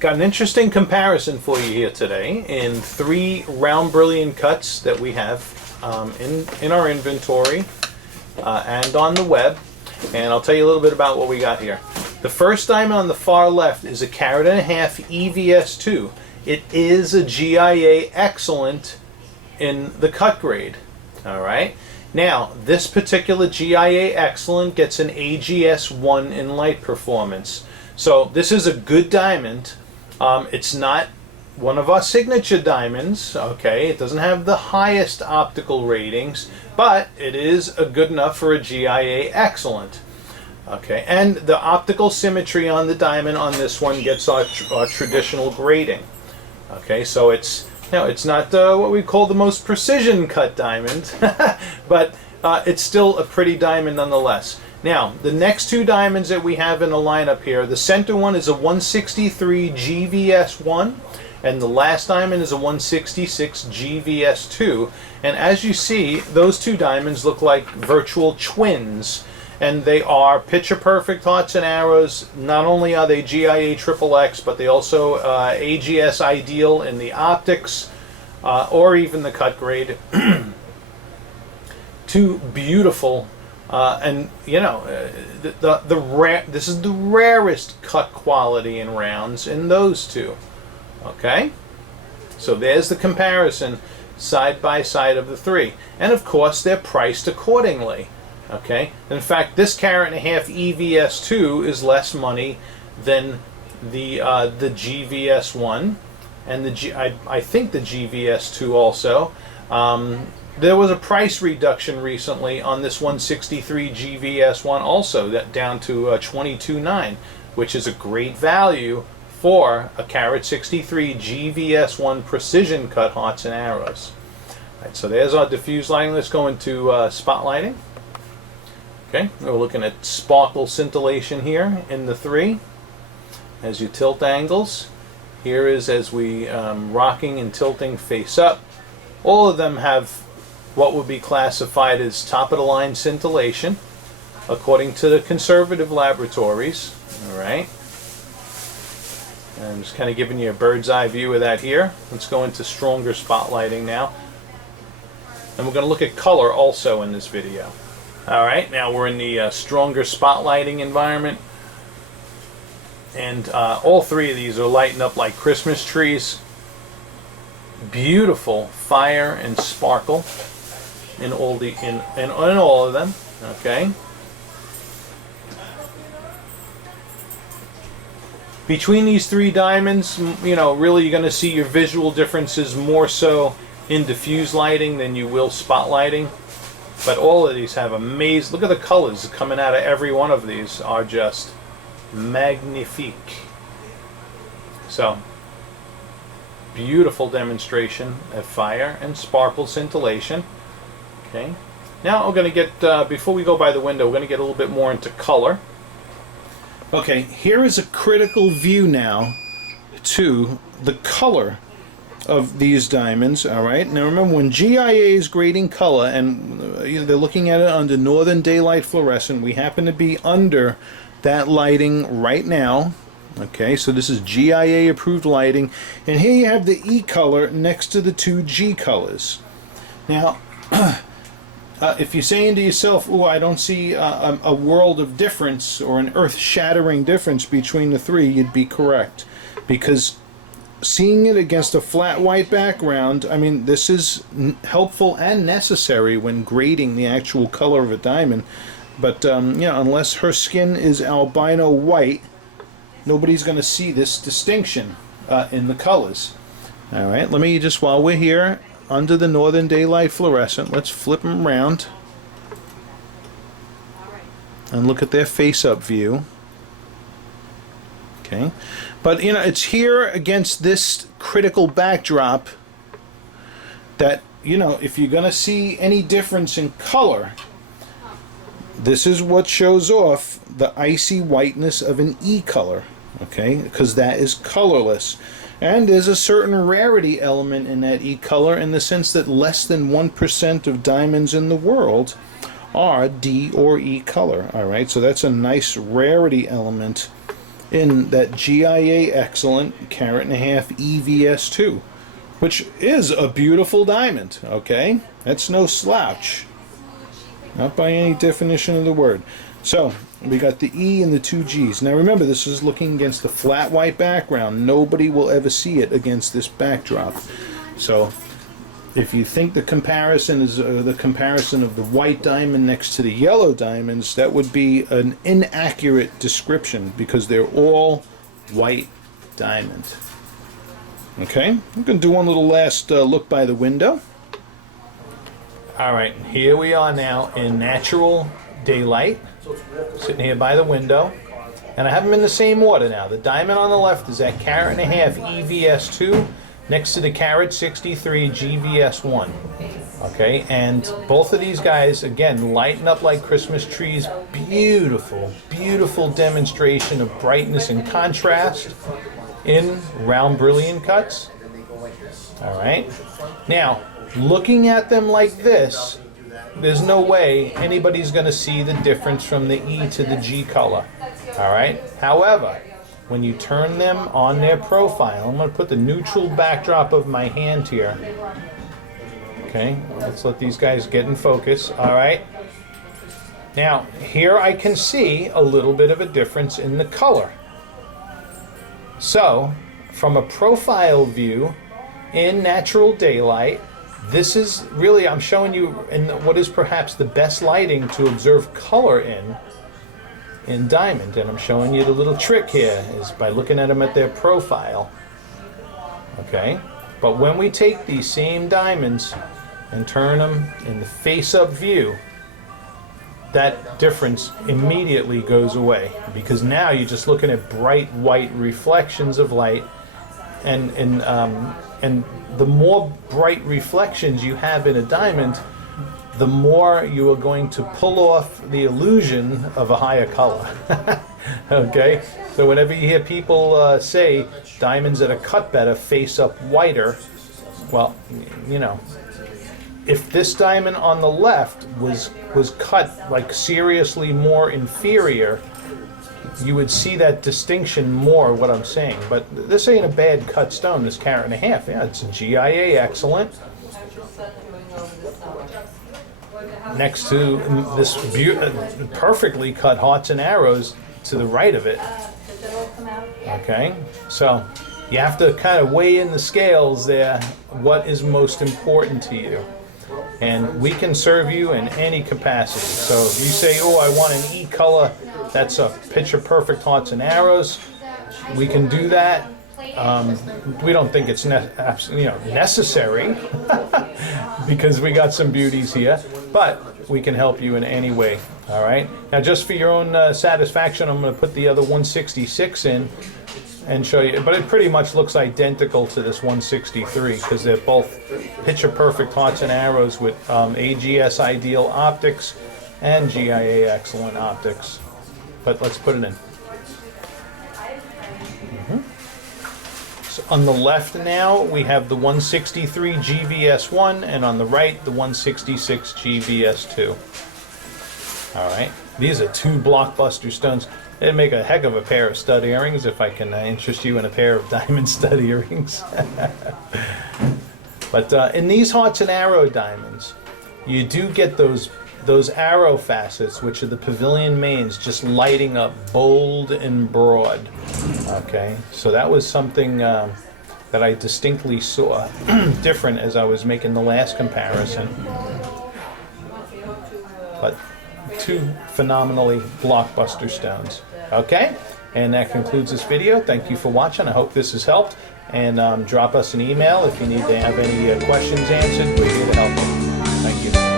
got an interesting comparison for you here today in 3 round brilliant cuts that we have in our inventory and on the web. And I'll tell you a little bit about what we got here. The first diamond on the far left is a 1.5 carat EVS2. It is a GIA Excellent in the cut grade. All right. Now, this particular GIA Excellent gets an AGS 1 in light performance. So this is a good diamond. It's not one of our signature diamonds, okay? It doesn't have the highest optical ratings, but it is good enough for a GIA Excellent. Okay, and the optical symmetry on the diamond on this one gets our traditional grading. Okay, so it's not what we call the most precision cut diamond, but it's still a pretty diamond nonetheless. Now, the next 2 diamonds that we have in the lineup here, the center one is a 163 GVS1, and the last diamond is a 166 GVS2. And as you see, those 2 diamonds look like virtual twins, and they are picture-perfect hearts and arrows. Not only are they GIA XXX, but they also AGS Ideal in the optics, or even the cut grade. 2 beautiful, and you know, this is the rarest cut quality in rounds in those 2. Okay, so there's the comparison side by side of the 3, and of course they're priced accordingly. Okay, in fact, this 1.5 carat EVS2 is less money than the GVS1 and I think the GVS2 also. There was a price reduction recently on this 163 GVS1 also, that down to $22.9, which is a great value for a 1.63 carat GVS1 precision cut hearts and arrows. All right, so there's our diffuse lighting. Let's go into spotlighting. Okay, we're looking at sparkle scintillation here in the 3 as you tilt angles. Here is as we rocking and tilting face up. All of them have what would be classified as top of the line scintillation according to the conservative laboratories. All right, and I'm just kind of giving you a bird's eye view of that here. Let's go into stronger spotlighting now, and we're going to look at color also in this video. Alright, now we're in the stronger spotlighting environment, and all 3 of these are lighting up like Christmas trees. Beautiful fire and sparkle in all of them. Okay, between these 3 diamonds, you know, really you're going to see your visual differences more so in diffuse lighting than you will spotlighting. But all of these have amazing, look at the colors coming out of every one of these are just magnifique. So, beautiful demonstration of fire and sparkle scintillation. Okay, now we're going to get, before we go by the window, we're going to get a little bit more into color. Okay, here is a critical view now to the color of these diamonds. All right, now remember, when GIA is grading color and they're looking at it under northern daylight fluorescent, we happen to be under that lighting right now. Okay, so this is GIA approved lighting, and here you have the E color next to the 2 G colors. Now if you're saying to yourself, oh, I don't see a world of difference or an earth-shattering difference between the 3, you'd be correct, because seeing it against a flat white background, I mean, this is helpful and necessary when grading the actual color of a diamond. But yeah, unless her skin is albino white, nobody's going to see this distinction in the colors. All right, let me just, while we're here under the northern daylight fluorescent, let's flip them around and look at their face-up view. Okay, but you know, it's here against this critical backdrop that, you know, if you're going to see any difference in color, this is what shows off the icy whiteness of an E color. Okay, because that is colorless, and there's a certain rarity element in that E color, in the sense that less than 1% of diamonds in the world are D or E color. All right, so that's a nice rarity element in that GIA Excellent carat and a half EVS2, which is a beautiful diamond, okay? That's no slouch. Not by any definition of the word. So, we got the E and the two G's. Now remember, this is looking against a flat white background. Nobody will ever see it against this backdrop. So, if you think the comparison is the comparison of the white diamond next to the yellow diamonds, that would be an inaccurate description because they're all white diamonds. Okay, I'm going to do one little last look by the window. All right, here we are now in natural daylight, sitting here by the window, and I have them in the same order now. The diamond on the left is that carat and a half EVS2 next to the carat 63 GVS1. Okay, and both of these guys, again, lighten up like Christmas trees. Beautiful, beautiful demonstration of brightness and contrast in round brilliant cuts. All right, now looking at them like this, there's no way anybody's going to see the difference from the E to the G color. All right, however, when you turn them on their profile, I'm going to put the neutral backdrop of my hand here. Okay, let's let these guys get in focus. All right, now here I can see a little bit of a difference in the color. So from a profile view in natural daylight, this is really, I'm showing you in what is perhaps the best lighting to observe color in diamond, and I'm showing you the little trick here is by looking at them at their profile. Okay, but when we take these same diamonds and turn them in the face-up view, that difference immediately goes away because now you're just looking at bright white reflections of light, and the more bright reflections you have in a diamond, the more you are going to pull off the illusion of a higher color. Okay, so whenever you hear people say diamonds that are cut better face up whiter, well, you know, if this diamond on the left was cut like seriously more inferior, you would see that distinction more, what I'm saying. But this ain't a bad cut stone, this carat and a half. Yeah, it's a GIA Excellent. Next to this perfectly cut hearts and arrows to the right of it. Okay, so you have to kind of weigh in the scales there, what is most important to you. And we can serve you in any capacity. So if you say, oh, I want an E color, that's a picture perfect hearts and arrows, we can do that. We don't think it's necessary because we got some beauties here, but we can help you in any way. All right. Now, just for your own satisfaction, I'm going to put the other 166 in and show you, but it pretty much looks identical to this 163 because they're both picture perfect hearts and arrows with AGS Ideal optics and GIA Excellent optics. But let's put it in. So on the left now, we have the 163 GVS1, and on the right, the 166 GVS2. All right, these are two blockbuster stones. It'd make a heck of a pair of stud earrings if I can interest you in a pair of diamond stud earrings. But in these hearts and arrow diamonds, you do get those arrow facets, which are the pavilion mains, just lighting up bold and broad. Okay, so that was something that I distinctly saw different as I was making the last comparison. But two phenomenally blockbuster stones. Okay, and that concludes this video. Thank you for watching. I hope this has helped. And drop us an email if you need to have any questions answered. We're here to help you. Thank you.